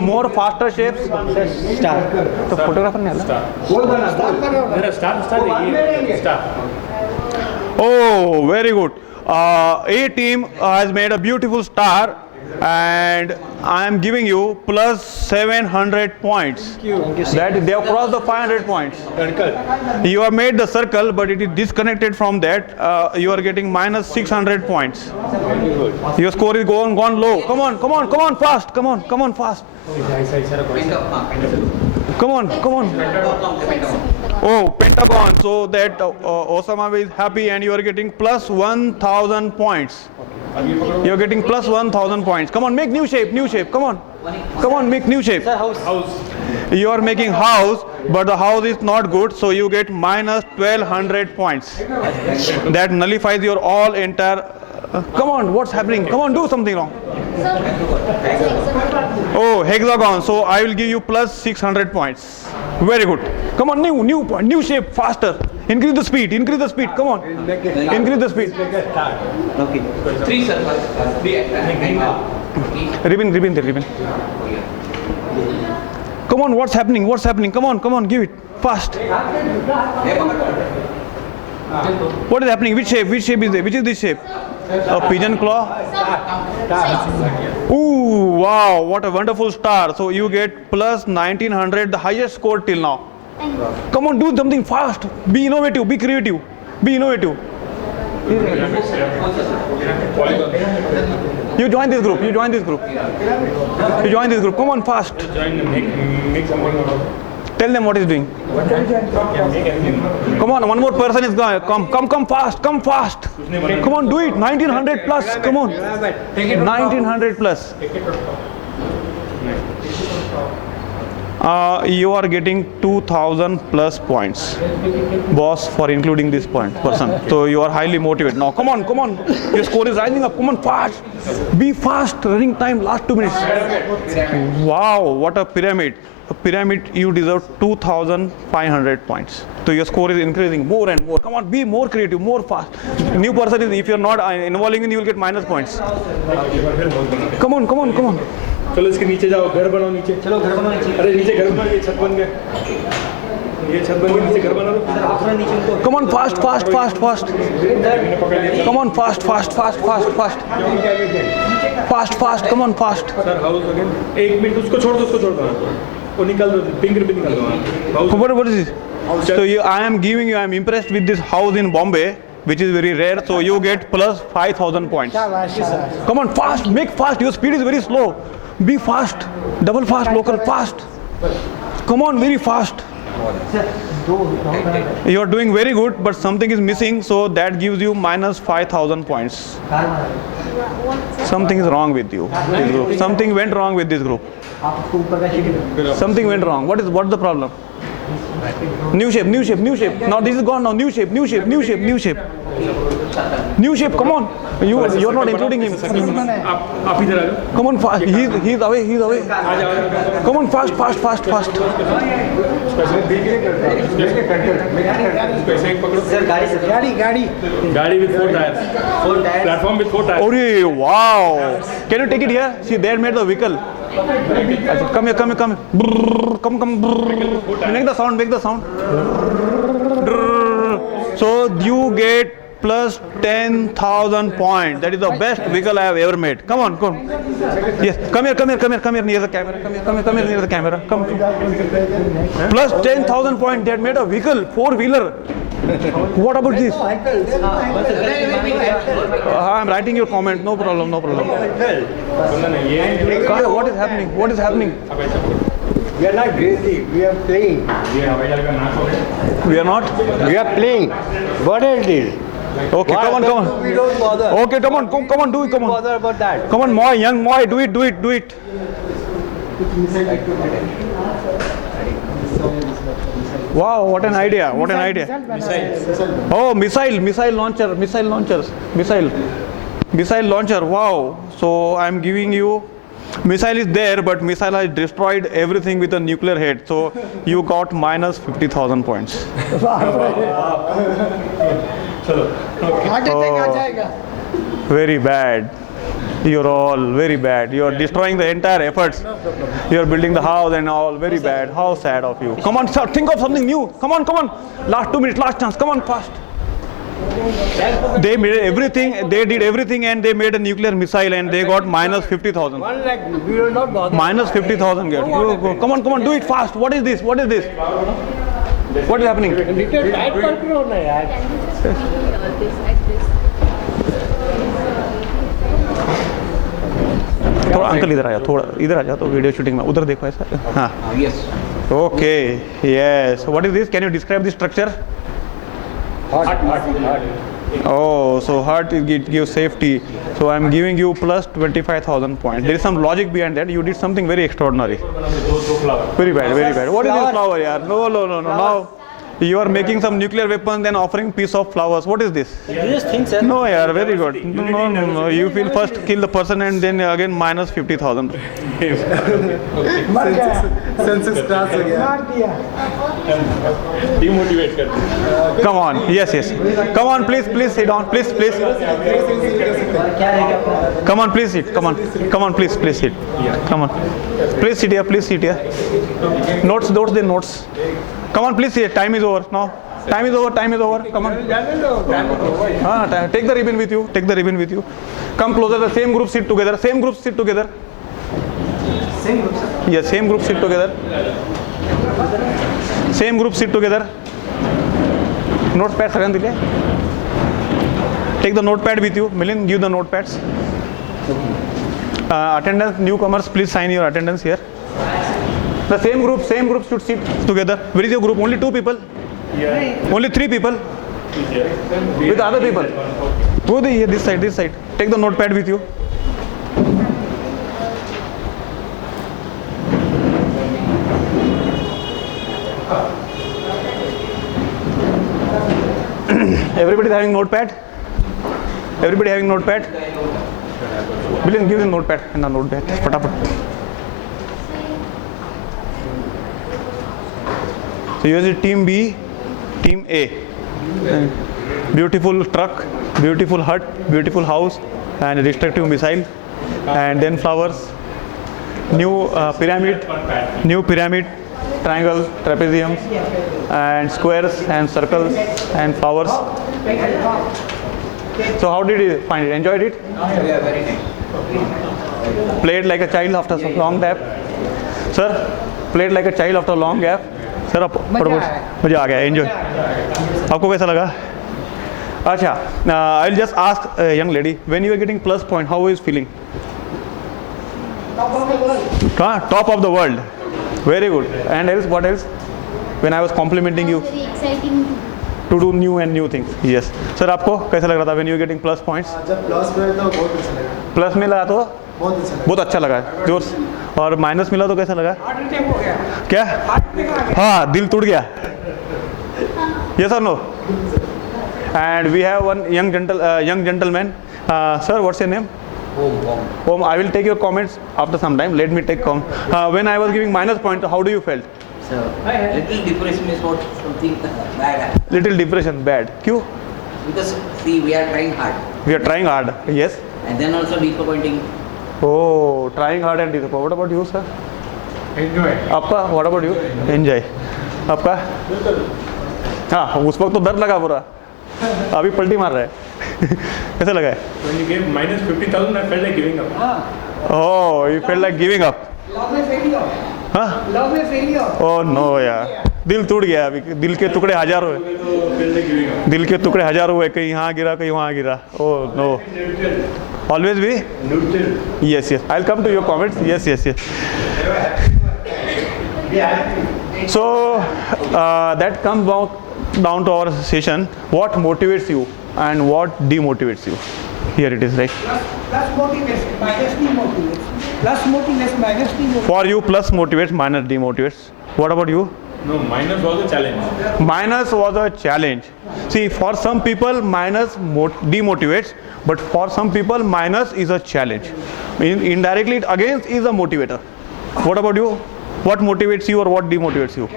more faster shapes. Star. तो photographer ने आला. Star. Oh, very good. A team has made a beautiful star, and I am giving you plus 700 points. Thank you. That they have crossed the 500 points. You have made the circle, but it is disconnected from that. You are getting minus 600 points. Your score is gone low. Come on, fast. Come on, fast. Come on. Oh, pentagon. So that Osama is happy, and you are getting plus 1,000 points. You are getting plus 1,000 points. Come on, make new shape. Come on, make new shape. House. You are making house, but the house is not good, so you get minus 1,200 points. That nullifies your all entire. Come on, what's happening? Come on, do something wrong. Oh, hexagon. So I will give you plus 600 points. Very good. Come on, new shape, faster. Increase the speed. Come on. Increase the speed. Okay. 3 circles. Ribbon. Come on, what's happening? Come on, give it. Fast. What is happening? Which shape is there? Which is this shape? A pigeon claw? Ooh, wow, what a wonderful star. So you get plus 1900, the highest score till now. Come on, do something fast. Be innovative, be creative, be innovative. You join this group. Come on, fast. Make something. Tell them what he's doing. Come on, one more person is going. Come fast. Come on, do it. 1900 plus. Come on. 1900 plus. You are getting 2000 plus points, boss, for including this person. So you are highly motivated. Now, come on. Your score is rising up. Come on, fast. Be fast. Running time, last 2 minutes. Wow, what a pyramid. You deserve 2500 points. So your score is increasing more and more. Come on, be more creative, more fast. New person is, if you are not involving in, you will get minus points. Come on. चलो इसके नीचे जाओ, घर बनाओ नीचे. चलो घर बनाओ नीचे. अरे नीचे घर बनाओ, ये छत बन गया. ये छत बन गया, नीचे घर बना लो. Come on, fast. Come on, fast. Fast. Come on, fast. Sir house again. 1 minute उसको छोड़ दो. वो निकाल दो, फिंगर भी निकाल दो. What is this? So I am impressed with this house in Bombay, which is very rare. So you get plus 5,000 points. Come on, fast. Make fast. Your speed is very slow. Be fast. Double fast, local, fast. Come on, very fast. You are doing very good, but something is missing, so that gives you minus 5,000 points. Something is wrong with you, this group. Something went wrong with this group. Something went wrong. What's the problem? New shape. Now this is gone. Now new shape. New shape. Come on. You're not including him. आप इधर आ जाओ. Come on, fast. He's away. Come on, fast. गाड़ी with 4 tires. Platform with 4 tires. Oh, wow. Can you take it here? See, they made the vehicle. Come here. Brrr, come. Brrr. Make the sound. So you get plus 10,000 points. That is the best vehicle I have ever made. Come on. Yes, come here near the camera. Come near the camera. Come. Plus 10,000 points. They had made a vehicle, 4-wheeler. What about this? I'm writing your comment. No problem. Oh, What is happening? We are not crazy. We are playing. We are not? We are playing. What is this? Okay, come on. We don't bother. Okay, come on, do it, come on. Bother about that. Come on, young Moy, do it. Wow, what an idea. Oh, missile launcher, wow. So I'm giving you, missile is there, but missile has destroyed everything with a nuclear head. So you got minus 50,000 points. Very bad. You're all very bad. You're destroying the entire efforts. You're building the house and all. Very bad. How sad of you. Come on, sir. Think of something new. Come on, come on. Last 2 minutes, last chance. Come on, fast. They made everything. They did everything, and they made a nuclear missile, and they got minus 50,000. 1 lakh, we will not bother. Minus 50,000. Get. Go. Come on, come on. Do it fast. What is this? What is this? What is happening? Little tight करके होना यार. थोड़ा uncle इधर आया, थोड़ा इधर आ जा तो वीडियो शूटिंग में उधर देखो ऐसा. हाँ. Yes. Okay. Yes. What is this? Can you describe the structure? Hard. Oh, so heart it gives safety. So I'm giving you plus 25,000 points. There is some logic behind that. You did something very extraordinary. Very bad, very bad. What is this flower, yaar? No. Now you are making some nuclear weapons and offering piece of flowers. What is this? This thing, sir. No, yaar, very good. No. You will first kill the person and then again minus 50,000. Census cross हो गया. Demotivate कर. Come on. Yes. Come on, please sit down. Please. Come on, please sit. Come on, please sit. Come on. Please sit here. Notes. Come on, please sit. Time is over now. Time is over. Come on. Take the ribbon with you. Come closer. The same group sit together. Same group, sir? Yes, same group sit together. Notepad second dile. Take the notepad with you. Milind, give the notepads. Attendance, newcomers, please sign your attendance here. The same group should sit together. Where is your group? Only 2 people? Only 3 people? With other people? Go here, this side. Take the notepad with you. Everybody having notepad? Milind, give the notepad and a notepad. Fatafat. So here is team B, team A. Beautiful truck, beautiful hut, beautiful house, and a destructive missile, and then flowers. New pyramid, triangles, trapeziums, and squares and circles and flowers. So how did you find it? Enjoyed it? Yeah, very nice. Played like a child after some long gap. Sir, played like a child after long gap. Sir, मजा आ गया. Enjoy. आपको कैसा लगा? अच्छा, I'll just ask a young lady, when you are getting plus point, how is feeling? Top of the world. Very good. And else, what else? When I was complimenting you Very exciting. to do new things. Yes. Sir, आपको कैसा लग रहा था when you were getting plus points? जब plus में तो बहुत अच्छा लगा. प्लस मिला तो बहुत बहुत अच्छा अच्छा लगा. लगा. जोर से. और माइनस मिला तो कैसा लगा? क्या? हाँ, दिल टूट गया. Yes or no? And we have one young gentleman. Sir, what's your name? Om. I will take your comments after some time. Let me take when I was giving minus point, how do you felt? So, little depression is what something bad. Little depression, bad. क्यों? Because see, we are trying hard, We are trying hard. Yes. and then also disappointing. Oh, trying hard and disappointed. What about you, sir? Enjoy. आपका? What about you? Enjoy. आपका? हाँ, उस वक्त तो दर्द लगा पूरा. अभी पलटी मार रहा है. कैसा लगा है? When you gave minus 50,000, I felt like giving up. Oh, you felt like giving up. हाँ? Oh no यार. दिल टूट गया अभी. दिल के टुकड़े हजारों हैं. दिल के टुकड़े हजारों हुए. कहीं यहाँ गिरा, कहीं वहाँ गिरा. Oh no. Always be? Neutral. Yes. I'll come to your comments. Yes. So that comes down to our session. What motivates you and what demotivates you? Here it is, right? Plus motivates, minus demotivates. Plus motivates, minus demotivates. For you, plus motivates, minus demotivates. What about you? No, minus was a challenge. Minus was a challenge. See, for some people, minus demotivates, but for some people, minus is a challenge. Indirectly, it again is a motivator. What about you? What motivates you or what demotivates you?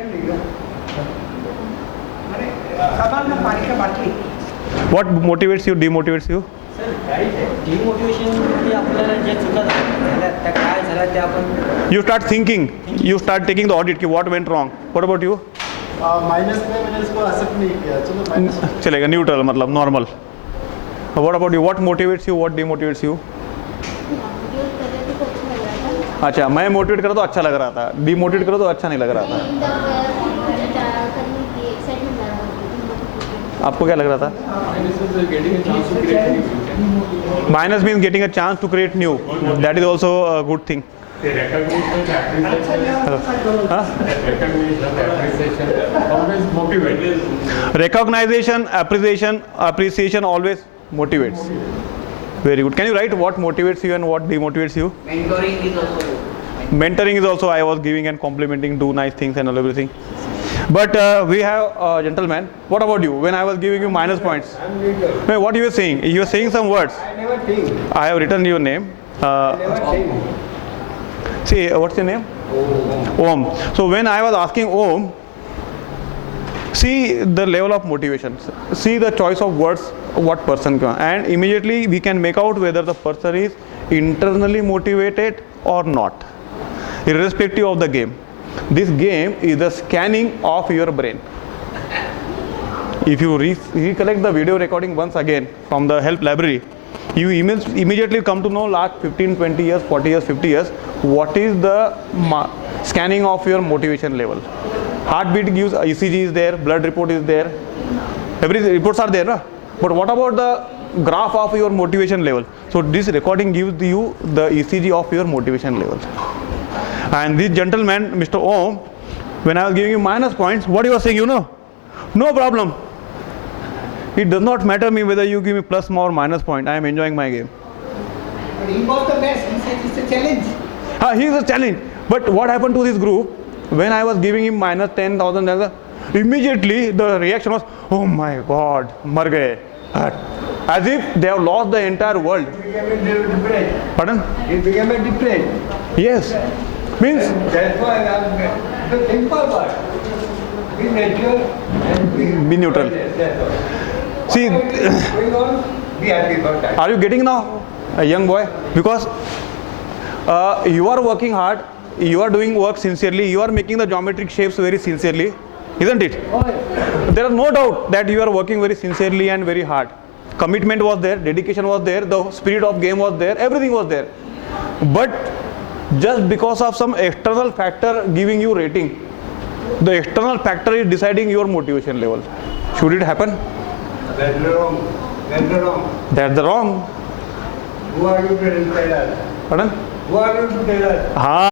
सामान में पानी का बाटली. What motivates you, demotivates you? Demotivation म्हणजे आपल्याला ज्या चुका झाल्या त्या काय झाल्या त्या आपण You start thinking, you start taking the audit कि what went wrong. What about you? Minus में मैंने इसको एक्सेप्ट नहीं किया, चलो माइनस चलेगा, neutral मतलब normal. What about you? What motivates you? What demotivates you? Motivate कर रहे थे तो अच्छा लग रहा था। अच्छा, मैं मोटिवेट करा तो अच्छा लग रहा था, डिमोटिवेट करा तो अच्छा नहीं लग रहा था. इन द करने की एक्साइटमेंट लग रहा था। आपको क्या लग रहा था? Minus means getting a chance to create new. That is also a good thing. Huh? Recognition, appreciation always motivates. Very good. Can you write what motivates you and what demotivates you? Mentoring is also good. Mentoring is also, I was giving and complimenting, do nice things and all everything. But we have a gentleman. What about you? When I was giving you minus points, I'm neutral. no, what you were saying? You were saying some words. I never think. I have written your name. Never think. See, what's your name? Om. So when I was asking Om, see the level of motivation, see the choice of words, what person can, and immediately we can make out whether the person is internally motivated or not, irrespective of the game. This game is the scanning of your brain. If you recollect the video recording once again from the help library, you immediately come to know last 15, 20 years, 40 years, 50 years, what is the scanning of your motivation level. Heartbeat gives, ECG is there, blood report is there, every reports are there, na? But what about the graph of your motivation level? So this recording gives you the ECG of your motivation level. And this gentleman, Mr. Om, when I was giving you minus points, what he was saying, you know, no problem. It does not matter me whether you give me plus or minus point. I am enjoying my game. But he was the best. He said it's a challenge. He is a challenge. But what happened to this group? When I was giving him minus 10,000, immediately the reaction was, oh my God, mar gaye. As if they have lost the entire world. It became different. Pardon? It became a different. Yes. Means, That's why I'm the simple word. Be natural and Be neutral. That's all. see, Going on, be happy about that. are you getting now, a young boy? Because you are working hard, you are doing work sincerely, you are making the geometric shapes very sincerely, isn't it? There is no doubt that you are working very sincerely and very hard. Commitment was there, dedication was there, the spirit of game was there, everything was there. But just because of some external factor giving you rating, the external factor is deciding your motivation level. Should it happen? That's wrong. That's wrong. That's the wrong. Who are you to tell us? Pardon? Who are you to tell us? हाँ